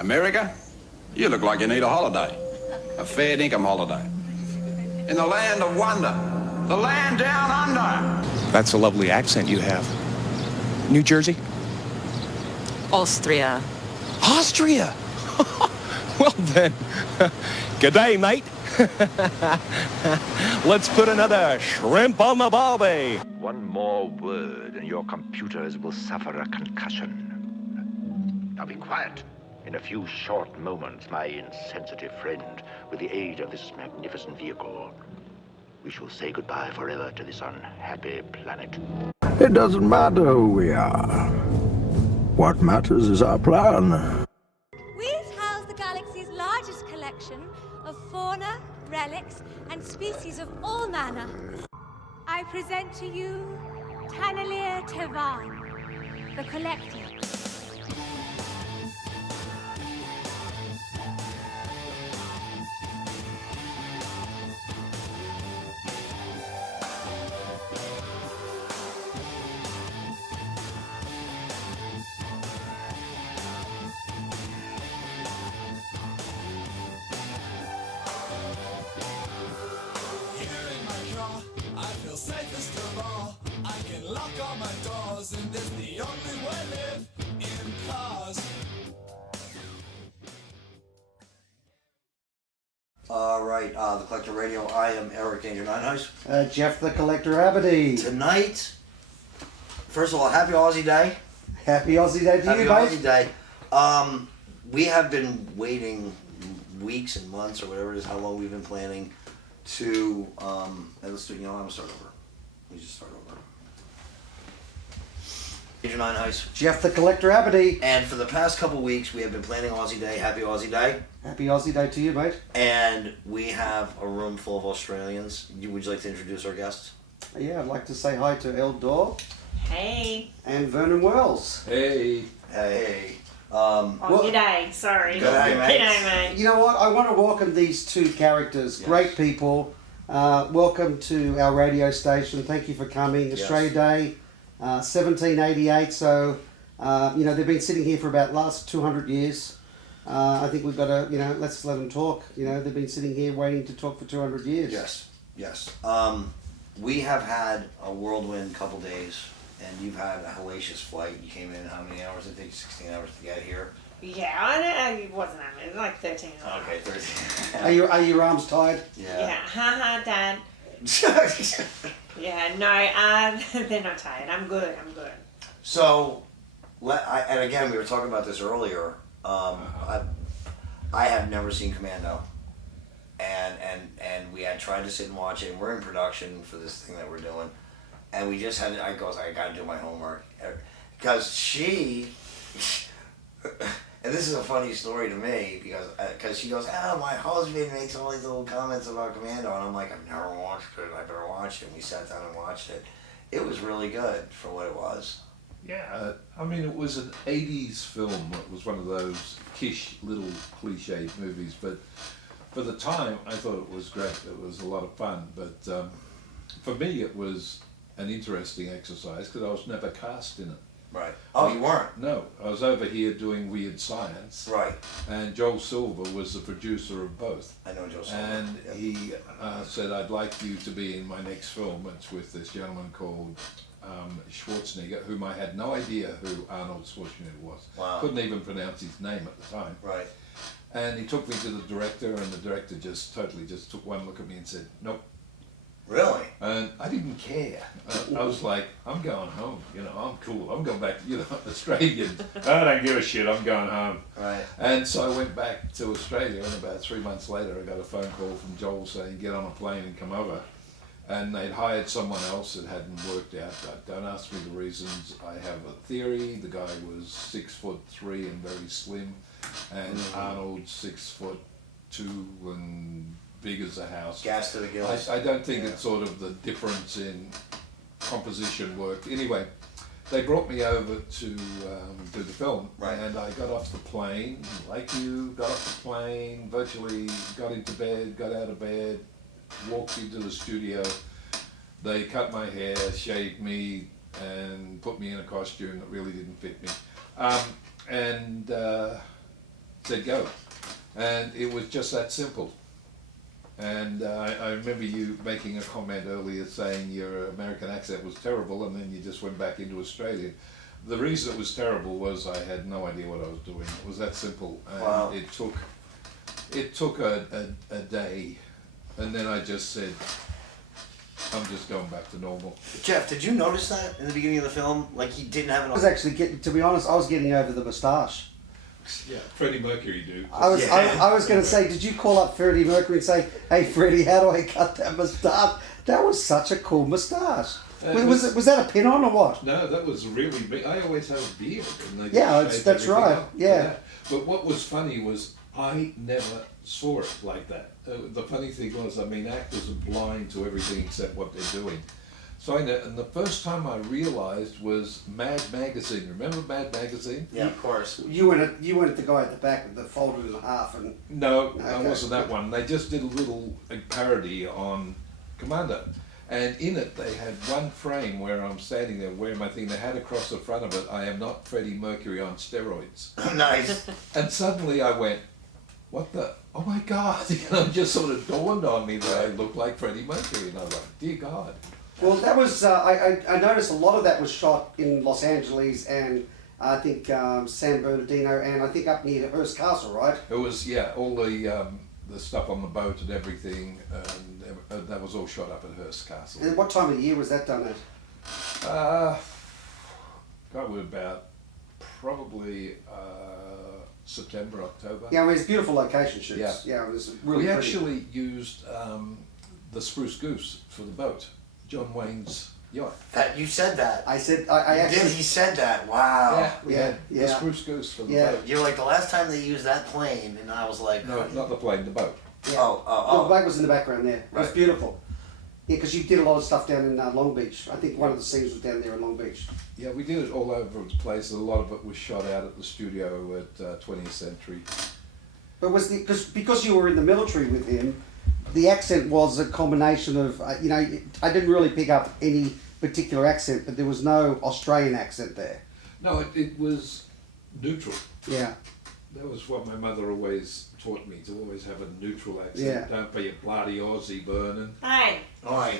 America, you look like you need a holiday. A fair dinkum holiday. In the land of wonder. The land down under. That's a lovely accent you have. New Jersey? Austria. Austria? Well then, good day, mate. Let's put another shrimp on the barbie. One more word and your computers will suffer a concussion. Now be quiet. In a few short moments, my insensitive friend, with the aid of this magnificent vehicle, we shall say goodbye forever to this unhappy planet. It doesn't matter who we are. What matters is our plan. We house the galaxy's largest collection of fauna, relics, and species of all manner. I present to you Tanalir Tevan, the collector. Safest of all, I can lock all my doors, and it's the only way I live in cars. All right, the Collector Radio. I am Eric Danger Ninehouse. Jeff the Collector Aberdeen. Tonight, first of all, happy Aussie Day. Happy Aussie Day to happy you, Aussie mate. Day. We have been waiting weeks and months, or whatever it is, how long we've been planning to. Let's do. I'm gonna start over. We just start over. Danger Ninehouse. Jeff the Collector Aberdeen. And for the past couple weeks, we have been planning Aussie Day. Happy Aussie Day. Happy Aussie Day to you, mate. And we have a room full of Australians. Would you like to introduce our guests? Yeah, I'd like to say hi to Elle, Dawe. Hey. And Vernon Wells. Hey. Hey. G'day. Sorry. G'day, mate. G'day, mate. You know what? I want to welcome these two characters. Yes. Great people. Welcome to our radio station. Thank you for coming. Yes. Australia Day, 1788. So, they've been sitting here for about last 200 years. I think we've got to, let's let them talk. They've been sitting here waiting to talk for 200 years. Yes. We have had a whirlwind couple days, and you've had a hellacious flight. You came in how many hours? I think 16 hours to get here. Yeah, I know, it wasn't that many. It was like 13 hours. Okay, 13. Are your arms tired? Yeah. Haha, Dad. Yeah, no, they're not tired. I'm good. So, and again, we were talking about this earlier. I have never seen Commando, and we had tried to sit and watch it. And we're in production for this thing that we're doing, and we just had. I got to do my homework because she. And this is a funny story to me because she goes, my husband makes all these little comments about Commando, and I'm like, I've never watched it. I better watch it. And we sat down and watched it. It was really good for what it was. Yeah, it was an 80s film. It was one of those kish little cliched movies, but for the time I thought it was great. It was a lot of fun, but for me it was an interesting exercise because I was never cast in it. Right. Oh, you weren't? No, I was over here doing Weird Science. Right. And Joel Silver was the producer of both. I know Joel Silver. And he said, I'd like you to be in my next film. It's with this gentleman called Schwarzenegger, whom I had no idea who Arnold Schwarzenegger was. Wow. Couldn't even pronounce his name at the time. Right. And he took me to the director, and the director just took one look at me and said, nope. Really? And I didn't care. I was like, I'm going home. I'm cool. I'm going back to, Australian. I don't give a shit. I'm going home. Right. And so I went back to Australia, and about 3 months later, I got a phone call from Joel saying, get on a plane and come over. And they'd hired someone else that hadn't worked out. Don't ask me the reasons. I have a theory. The guy was 6'3" and very slim, and Arnold 6'2" and big as a house. Gas to the gills. I don't think it's sort of the difference in composition worked. Anyway, they brought me over to do the film, right. And I got off the plane, like you, got off the plane, virtually got into bed, got out of bed, walked into the studio. They cut my hair, shaved me, and put me in a costume that really didn't fit me. And said go. And it was just that simple. And I remember you making a comment earlier saying your American accent was terrible, and then you just went back into Australian. The reason it was terrible was I had no idea what I was doing. It was that simple. And Wow. it took a day, and then I just said, I'm just going back to normal. Jeff, did you notice that in the beginning of the film? Like he didn't have an. I was actually getting, to be honest, I was getting over the moustache. Yeah, Freddie Mercury do. I was going to say, did you call up Freddie Mercury and say, "Hey Freddie, how do I cut that moustache?" That was such a cool moustache. Was that a pin on or what? No, that was really big. I always have a beard. And they Yeah, just shave that's everything right. up. Yeah. But what was funny was I never saw it like that. The funny thing was, I mean, actors are blind to everything except what they're doing. So I know, and the first time I realised was Mad Magazine. Remember Mad Magazine? Yeah, of course. You weren't the guy at the back with the folded in half and. No, I Okay. wasn't that one. They just did a little parody on Commando. And in it, they had one frame where I'm standing there wearing my thing. They had across the front of it, "I am not Freddie Mercury on steroids." Nice. And suddenly I went, what the, oh my God, you know, it just sort of dawned on me that I looked like Freddie Mercury. And I was like, dear God. Well, that was I noticed a lot of that was shot in Los Angeles and I think San Bernardino and I think up near Hearst Castle, right? It was, yeah, all the stuff on the boat and everything, and that was all shot up at Hearst Castle. And what time of year was that done at? God, we're about probably September, October. Yeah, I mean it's beautiful location shoots. Yeah. Yeah, it was really We pretty. actually used the Spruce Goose for the boat, John Wayne's yacht. That you said that. I said I actually. He said that. Wow. Yeah, we had yeah. the Spruce Goose for the Yeah. boat. You're like the last time they used that plane, and I was like, No, not the plane, the boat. The black was in the background there. It was Right. beautiful. Yeah, because you did a lot of stuff down in Long Beach. I think one of the scenes was down there in Long Beach. Yeah, we did it all over the place. A lot of it was shot out at the studio at 20th Century. But was because you were in the military with him, the accent was a combination of I didn't really pick up any particular accent, but there was no Australian accent there. No, it was neutral. Yeah. That was what my mother always taught me, to always have a neutral accent. Yeah. Don't be a bloody Aussie, Vernon. Hey, Oi.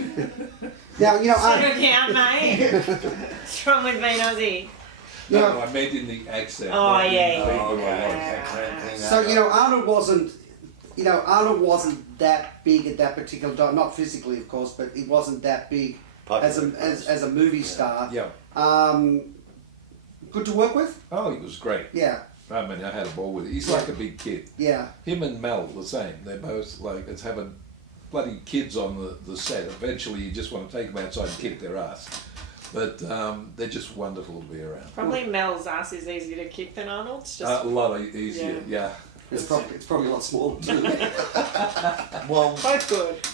Now settle down, mate. What's wrong with being Aussie? No, I meant in the accent. Oh, not in yeah, the yeah. legal Yeah. So Arnold wasn't that big at that particular time. Not physically, of course, but he wasn't that big as a movie star. Yeah. Good to work with. Oh, he was great. Yeah. I mean, I had a ball with it. He's like a big kid. Yeah. Him and Mel, the same. They're both like, it's having bloody kids on the set. Eventually, you just want to take them outside and kick their ass. But they're just wonderful to be around. Probably Mel's ass is easier to kick than Arnold's. A lot easier, yeah. It's probably a lot smaller too. Well, both good.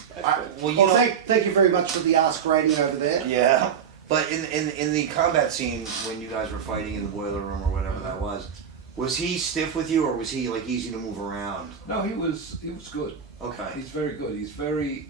well, thank you very much for the ask rating over there. Yeah. But in the combat scene when you guys were fighting in the boiler room or whatever that was he stiff with you or was he like easy to move around? No, he was good. Okay. He's very good. He's very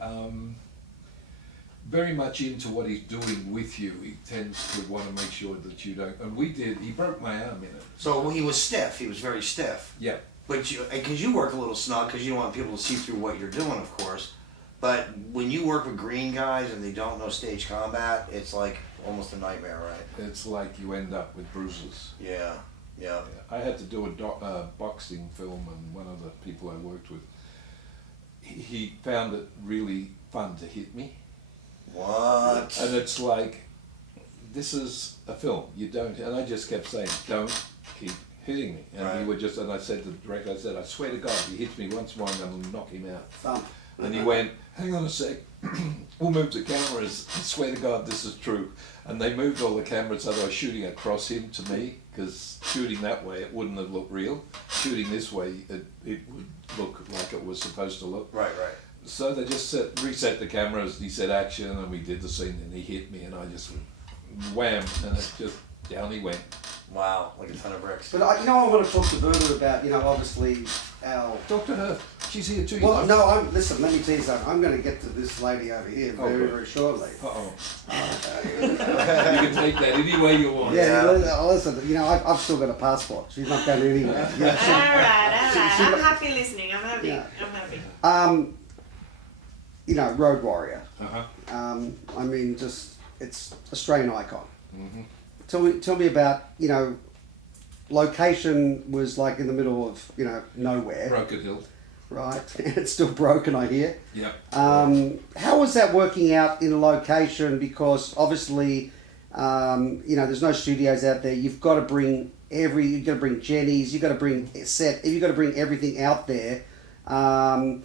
very much into what he's doing with you. He tends to want to make sure that you don't. And he broke my arm in it. So he was stiff. He was very stiff. Yeah. But because you work a little snug because you don't want people to see through what you're doing, of course. But when you work with green guys and they don't know stage combat, it's like almost a nightmare, right? It's like you end up with bruises. Yeah. Yeah. I had to do a boxing film, and one of the people I worked with, he found it really fun to hit me. What? And it's like, this is a film. You don't, and I just kept saying, don't keep hitting me. And he would just, and I said to the director, I said, I swear to God, if he hits me once more, I'm going to knock him out. Thump. And he went, hang on a sec, we'll move the cameras. I swear to God, this is true. And they moved all the cameras so they were shooting across him to me, because shooting that way, it wouldn't have looked real. Shooting this way, it would look like it was supposed to look. Right. So they just reset the cameras, he said action, and we did the scene, and he hit me, and I just wham, and it just, down he went. Wow, like a ton of bricks. But I want to talk to Vernon about, obviously our. Talk to her. She's here too. Well, no, listen, let me tell you something. I'm going to get to this lady over here very, good. very shortly. Uh-oh. You can take that any way you want. Listen, I've still got a passport. She's not going anywhere. All right. I'm happy listening. I'm happy. Yeah. I'm happy. Road Warrior. Uh-huh. I mean, it's Australian icon. Mm-hmm. Tell me about, location was like in the middle of, nowhere. Broken Hill. Right. It's still broken, I hear. Yeah. How was that working out in location? Because obviously, there's no studios out there. You've got to bring you've got to bring Jenny's, you've got to bring set, you've got to bring everything out there. What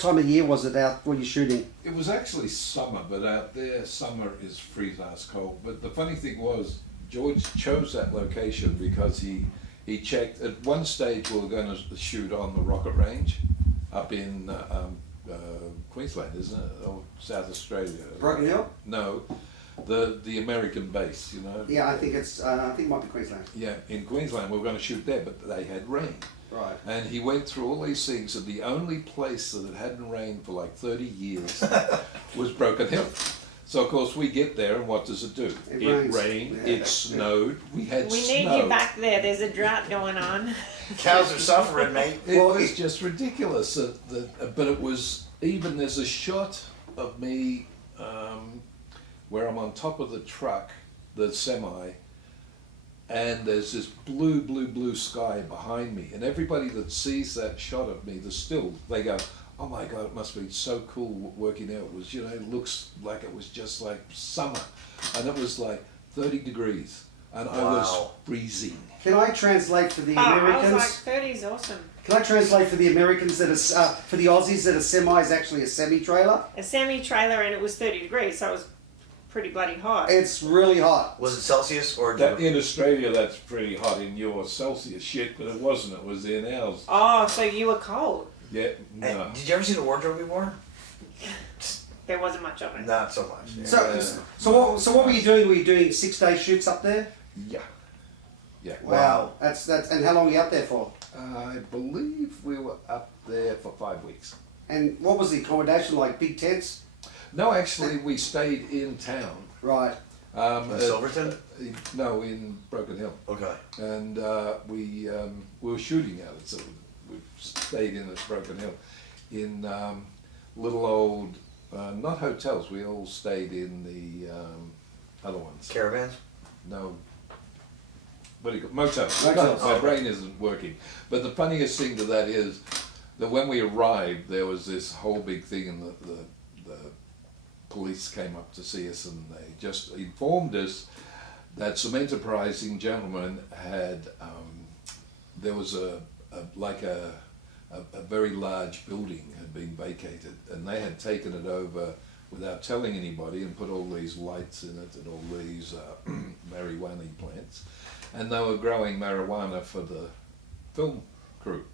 time of year was it out when you're shooting? It was actually summer, but out there summer is freeze-ass cold. But the funny thing was, George chose that location because he checked. At one stage we were going to shoot on the Rocket Range up in Queensland, isn't it? Or South Australia. Broken Hill? No, the American base, Yeah, I think it might be Queensland. Yeah, in Queensland we were going to shoot there, but they had rain. Right. And he went through all these things, and the only place that it hadn't rained for like 30 years was Broken Hill. So of course we get there, and what does it do? It rained, it snowed, we had We snow. need you back there. There's a drought going on. Cows are suffering, mate. It was just ridiculous. But it was, even there's a shot of me where I'm on top of the truck, the semi, and there's this blue sky behind me, and everybody that sees that shot of me, the still, they go, oh my God, it must be so cool working out. It was, it looks like it was just like summer, and it was like 30 degrees, and I was freezing. Can I translate for the Americans? I was like, 30 is awesome. Can I translate for the Americans that for the Aussies that a semi is actually a semi-trailer? A semi-trailer, and it was 30 degrees, so it was pretty bloody hot. It's really hot. Was it Celsius or? In Australia, that's pretty hot in your Celsius shit, but it wasn't. It was in ours. Oh, so you were cold. Yeah, no. Did you ever see the wardrobe before? There wasn't much of it. Not so much. Yeah. So what were you doing? Were you doing 6-day shoots up there? Yeah. Yeah. Wow. That's and how long were you up there for? I believe we were up there for 5 weeks. And what was the accommodation like? Big tents? No, actually, we stayed in town. Right. In Silverton? No, in Broken Hill. Okay. And we were shooting out at Silverton. We stayed in at Broken Hill, in little old, not hotels. We all stayed in the other ones. Caravans? No. What do you call motels? Motels. My brain isn't working. But the funniest thing to that is that when we arrived, there was this whole big thing, and the police came up to see us, and they just informed us that some enterprising gentlemen had, there was a very large building had been vacated, and they had taken it over without telling anybody and put all these lights in it and all these marijuana plants, and they were growing marijuana for the film crew.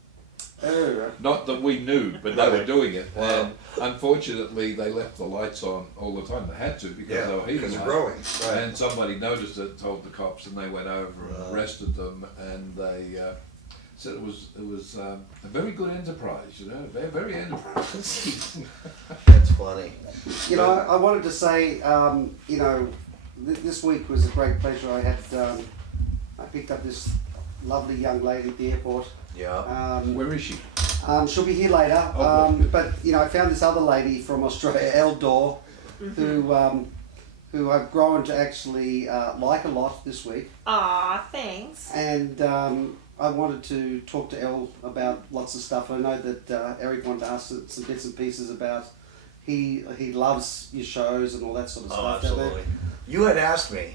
Not that we knew, but they were doing it. Wow. And unfortunately, they left the lights on all the time. They had to because they were heating because up. they're growing. Right. And somebody noticed it, told the cops, and they went over and arrested them. And they said it was a very good enterprise, very, very enterprising. That's funny. I wanted to say, this week was a great pleasure. I picked up this lovely young lady at the airport. Yeah. Where is she? She'll be here later. But I found this other lady from Australia, Elle, who I've grown to actually like a lot this week. Aw, thanks. And I wanted to talk to Elle about lots of stuff. I know that Eric wanted to ask some bits and pieces about. He loves your shows and all that sort of stuff. Absolutely. You had asked me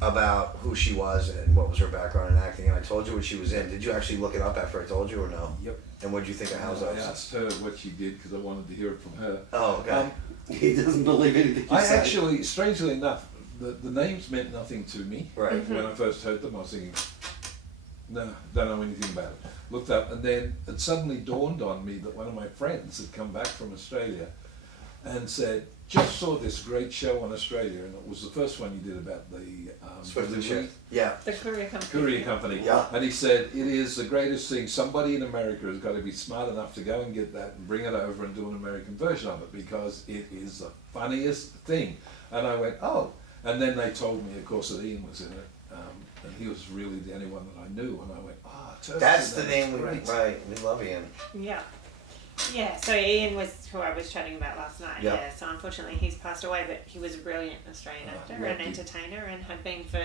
about who she was and what was her background in acting, and I told you what she was in. Did you actually look it up after I told you, or no? Yep. And what did you think of Housos? I asked her what she did because I wanted to hear it from her. Oh, okay. He doesn't believe anything you say. Actually, strangely enough, the names meant nothing to me. Right. When I first heard them, I was thinking, no, don't know anything about it. Looked up, and then it suddenly dawned on me that one of my friends had come back from Australia, and said, just saw this great show on Australia, and it was the first one you did about the delivery. Yeah. The courier company. Courier company. Yeah. And he said, it is the greatest thing. Somebody in America has got to be smart enough to go and get that and bring it over and do an American version of it, because it is the funniest thing. And I went, oh. And then they told me, of course, that Ian was in it. And he was really the only one that I knew. And I went, That's the name we love Ian. Yeah. Yeah, so Ian was who I was chatting about last night. Yep. Yeah, so unfortunately he's passed away, but he was a brilliant Australian actor and entertainer, and had been for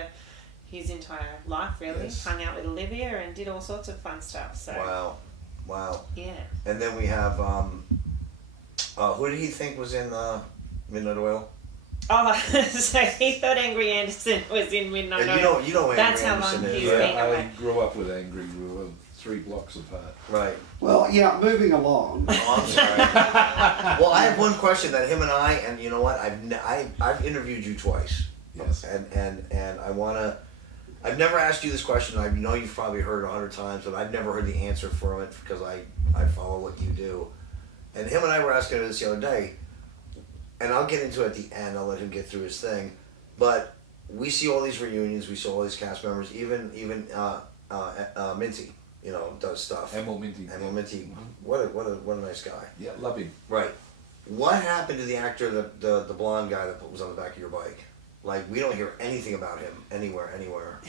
his entire life, really. Yes. Hung out with Olivia and did all sorts of fun stuff. So Wow. Yeah. And then we have who did he think was in Midnight Oil? Oh, so he thought Angry Anderson was in Midnight And Oil. you know That's Angry how long Anderson is, he's right? been I away. grew up with Angry. We were 3 blocks apart. Right. Well, yeah, moving along. Oh, I'm sorry. Well, I have one question that him and I, and you know what, I've interviewed you twice. Yes. And I wanna, I've never asked you this question. I know you've probably heard it 100 times, but I've never heard the answer from it because I follow what you do. And him and I were asking this the other day, and I'll get into it at the end. I'll let him get through his thing. But we see all these reunions. We saw all these cast members. Even Minty, you know, does stuff. Emil Minty. Emil Minty. What a nice guy. Yeah, love him. Right. What happened to the actor, the blonde guy that was on the back of your bike? Like, we don't hear anything about him anywhere.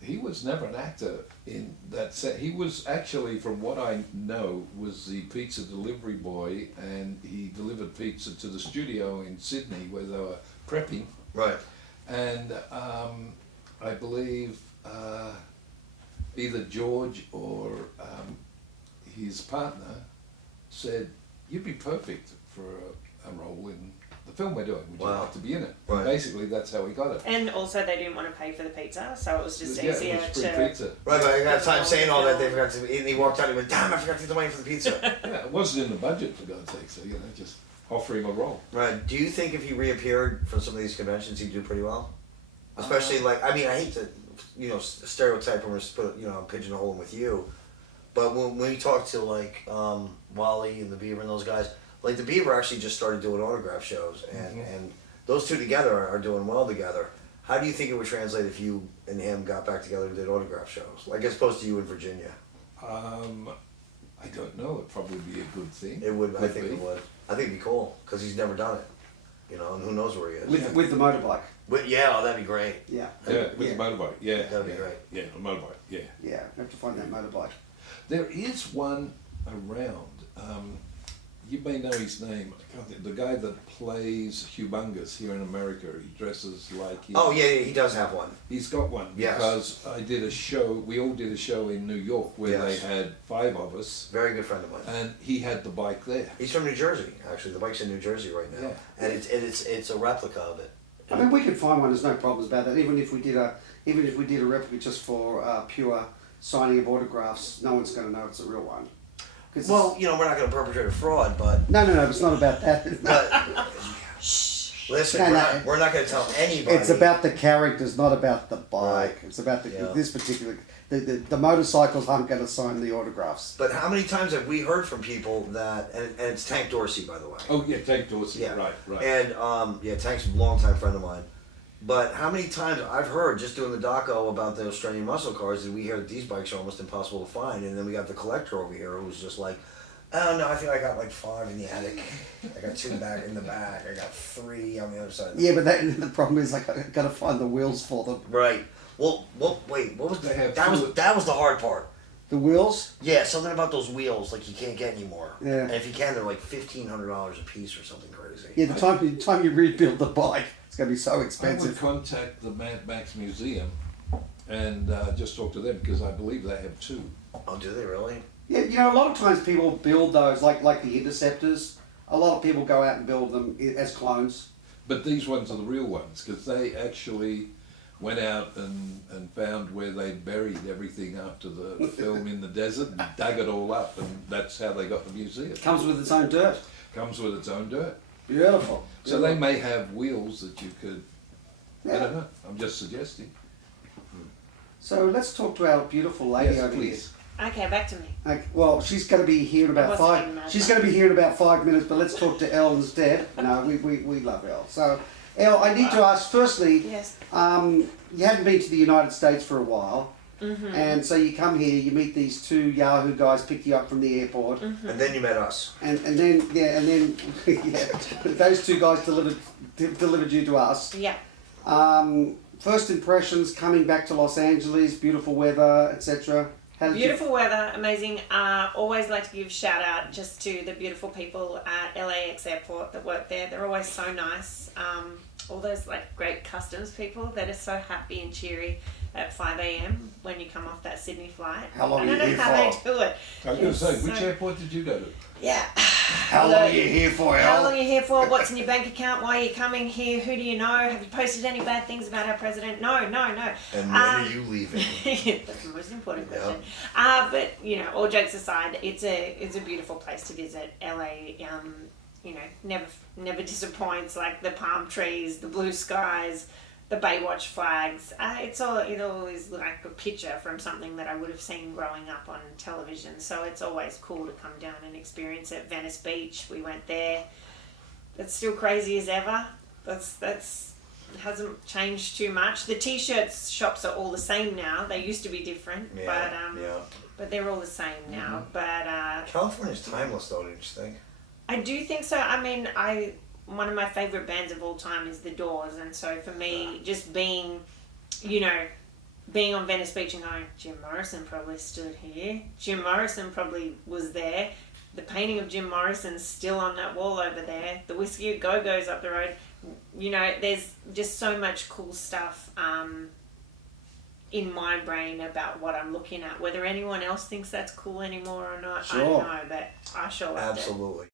He was never an actor in that set. He was actually, from what I know, was the pizza delivery boy, and he delivered pizza to the studio in Sydney where they were prepping. Right. And I believe either George or his partner said, you'd be perfect for a role in the film we're doing. Would you like to be in it? Right. And basically, that's how we got it. And also they didn't want to pay for the pizza, so it was just Yeah, easier it was free to... pizza. Right, but I got time saying all that, they forgot to, and he walked out, he went, damn, I forgot to get the money for the pizza. Yeah, it wasn't in the budget, for God's sake, so, just offer him a role. Right. Do you think if he reappeared for some of these conventions, he'd do pretty well? Especially, I hate to, stereotype him or, pigeonhole him with you, but when we talk to, Wally and the Beaver and those guys, the Beaver actually just started doing autograph shows, and those two together are doing well together. How do you think it would translate if you and him got back together and did autograph shows, as opposed to you in Virginia? I don't know. It'd probably be a good thing. It would. I think it would. I think it'd be cool because he's never done it, and who knows where he is. With the motorbike. That'd be great. Yeah. Yeah, with the motorbike. Yeah, that'd be great. Yeah, the motorbike. Yeah. Yeah, we have to find that motorbike. There is one around. You may know his name. I can't think. The guy that plays Humongous here in America. He dresses like him. Oh yeah, he does have one. He's got one. Yes. Because I did a show. We all did a show in New York where they had 5 of us. Very good friend of mine. And he had the bike there. He's from New Jersey, actually. The bike's in New Jersey right now, and it's a replica of it. I mean, we could find one. There's no problems about that. Even if we did a replica just for pure signing of autographs, no one's going to know it's a real one. Well, we're not going to perpetrate a fraud, but no, it's not about that. But listen, we're not going to tell anybody. It's about the characters, not about the bike. Right. It's about this particular. The motorcycles aren't going to sign the autographs. But how many times have we heard from people that, and it's Tank Dorsey, by the way. Oh yeah, Tank Dorsey. Yeah, right. And Tank's a longtime friend of mine. But how many times I've heard, just doing the doco about the Australian muscle cars, did we hear that these bikes are almost impossible to find? And then we got the collector over here who's just like, oh no, I think I got 5 in the attic. I got 2 back in the back. I got 3 on the other side. Yeah, but the problem is I got to find the wheels for them. Right. Well, wait. What was that was the hard part. The wheels? Yeah, something about those wheels you can't get anymore. Yeah. And if you can, they're $1,500 a piece or something crazy. Yeah, the time you rebuild the bike, it's going to be so expensive. I would contact the Mad Max Museum and just talk to them because I believe they have 2. Oh, do they really? Yeah, a lot of times people build those, like the Interceptors. A lot of people go out and build them as clones. But these ones are the real ones because they actually went out and found where they buried everything after the film in the desert and dug it all up, and that's how they got the museum. Comes with its own dirt. Comes with its own dirt. Beautiful. So they may have wheels that you could, I don't know, I'm just suggesting. So let's talk to our beautiful lady Yes, over please. Okay, back to me. Okay, well, she's going to be here in about wasn't even mad, She's but- going to be here in about 5 minutes, but let's talk to Elle instead. No, we love Elle. So, Elle, I need to ask firstly. Yes. You hadn't been to the United States for a while, and so you come here. You meet these two Yahoo guys, pick you up from the airport, And then you met us. and then those two guys delivered you to us. Yeah. First impressions coming back to Los Angeles, beautiful weather, etc. Beautiful weather, amazing. Always like to give a shout out just to the beautiful people at LAX airport that work there. They're always so nice. All those like great customs people that are so happy and cheery at 5 a.m. when you come off that Sydney flight. How long I are don't you know here how for? they do it. I was going to say, It's which so- airport did you go to? Yeah. How long are you here for, Elle? How long are you here for? What's in your bank account? Why are you coming here? Who do you know? Have you posted any bad things about our president? No. And when are you leaving? That's the most important question. But you know, all jokes aside, it's a beautiful place to visit. LA, you know, never disappoints. Like the palm trees, the blue skies, the Baywatch flags. It all is like a picture from something that I would have seen growing up on television. So it's always cool to come down and experience it. Venice Beach, we went there. It's still crazy as ever. That's hasn't changed too much. The t-shirts shops are all the same now. They used to be different, but they're all the same now. But California's timeless, though, don't you think? I do think so. I mean, one of my favorite bands of all time is The Doors, and so for me, just being on Venice Beach and going, Jim Morrison probably stood here. Jim Morrison probably was there. The painting of Jim Morrison's still on that wall over there. The Whiskey A Go-Go's up the road. You know, there's just so much cool stuff in my brain about what I'm looking at. Whether anyone else thinks that's cool anymore or not, I don't know, but I sure loved it. Absolutely.